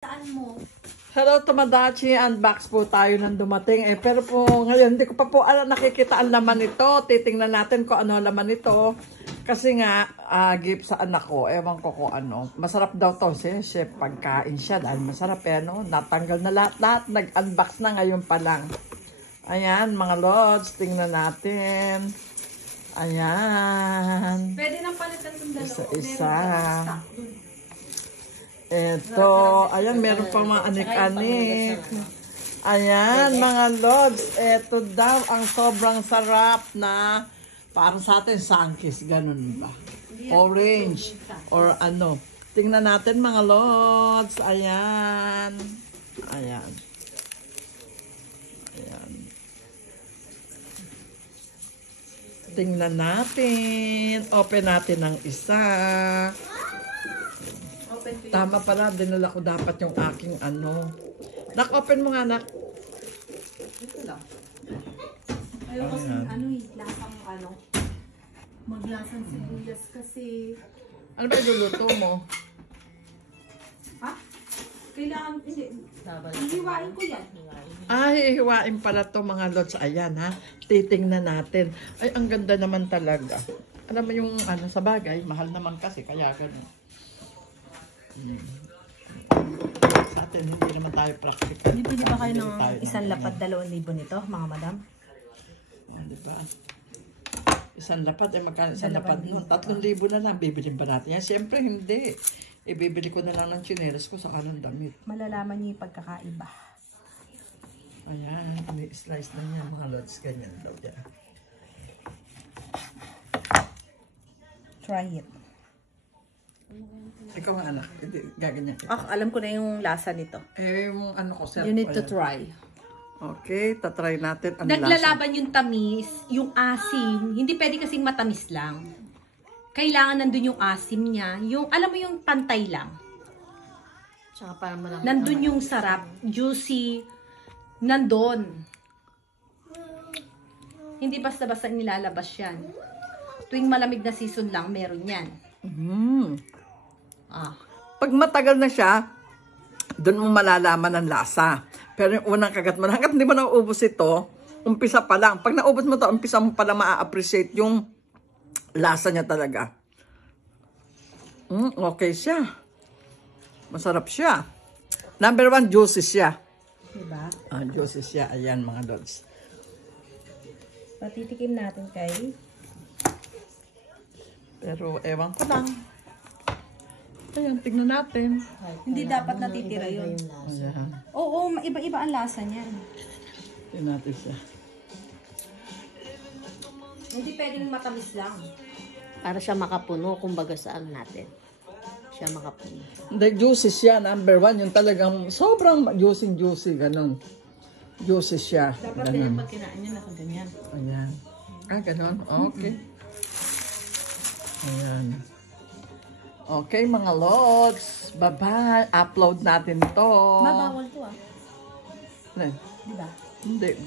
Saan mo? Hello Tomodachi, unbox po tayo nang dumating. Pero po ngayon hindi ko pa po nakikita ang laman nito. Titingnan natin kung ano ang laman nito. Kasi nga, gift sa anak ko. Ewan ko kung ano. Masarap daw to. Chef, pagkain siya dahil masarap no? Natanggal na lahat-lahat. Nag-unbox na ngayon pa lang. Ayan, mga lods. Tingnan natin. Ayan. Pwede nang palitan yung dalawa. Isa-isa. Ito, ayan, meron pa mga anik-anik. Ayan, mga lods. Ito daw ang sobrang sarap na para sa atin, sangkis. Ganun ba? Orange. Or ano. Tingnan natin, mga lods. Ayan. Ayan. Ayan. Tingnan natin. Open natin ang isa. Tama pala, dinala ko dapat yung aking ano. Nak-open mo nga, nak. Ito lang. Ayaw kasi lasang maglasang sibuyas kasi. Ano ba iluluto mo? Ha? Kailangan, hindi. Hihiwain ko yan. Hihiwain pala to mga lods. Ayan ha. Titingnan natin. Ay, ang ganda naman talaga. Alam mo yung sa bagay, mahal naman kasi, kaya ganun. Sa atin, hindi naman tayo practical. Bibili ba kayo ng isang lapad 2,000 nito, mga madam? Diba? Isang lapad, magkano isang lapad? 3,000 na lang, bibilin ba natin yan? Siyempre, hindi. Ibibili ko na lang ng tsinelas ko sa kanang damit. Malalaman niyo yung pagkakaiba. Ayan, slice na yan, mga lods. Ganyan daw yan. Try it. Ikaw nga anak, gaganyan. Alam ko na yung lasa nito. Yung ko, sir. You need to try. Okay, tatry natin ang Naglalaban yung tamis, yung asim. Hindi pwede kasing matamis lang. Kailangan nandun yung asim niya. Yung, alam mo yung pantay lang. Tsaka para malamig. Nandun yung sarap, juicy. Nandun. Hindi basta-basta nilalabas yan. Tuwing malamig na season lang, meron yan. Pag matagal na siya, doon mo malalaman ang lasa. Pero yung unang kagat mo, hanggat hindi mo nauubos ito, umpisa pa lang. Pag naubos mo ito, umpisa mo pa lang ma-appreciate yung lasa niya talaga. Okay siya. Masarap siya. Number 1, juicy siya. Diba? Juicy siya. Ayan mga lods. Patitikim natin kay... Pero ewan ko lang. Ayan, tignan natin. Hindi dapat natitira yun. Ayan. Oo, iba-iba ang lasa niyan. Tignan natin siya. Hindi pwedeng matamis lang. Para siya makapuno, kumbaga saan natin. Siya makapuno. Hindi, juicy siya. Number 1, yung talagang sobrang juicy, ganun. Juicy siya. Dapat ganun. ganyan pag kinain niya, nakaganyan. Ayan. Ganun. Okay. Ayan. Okay, mga lods. Bye-bye. Upload natin to. Mabawal to Ano? Diba? Hindi.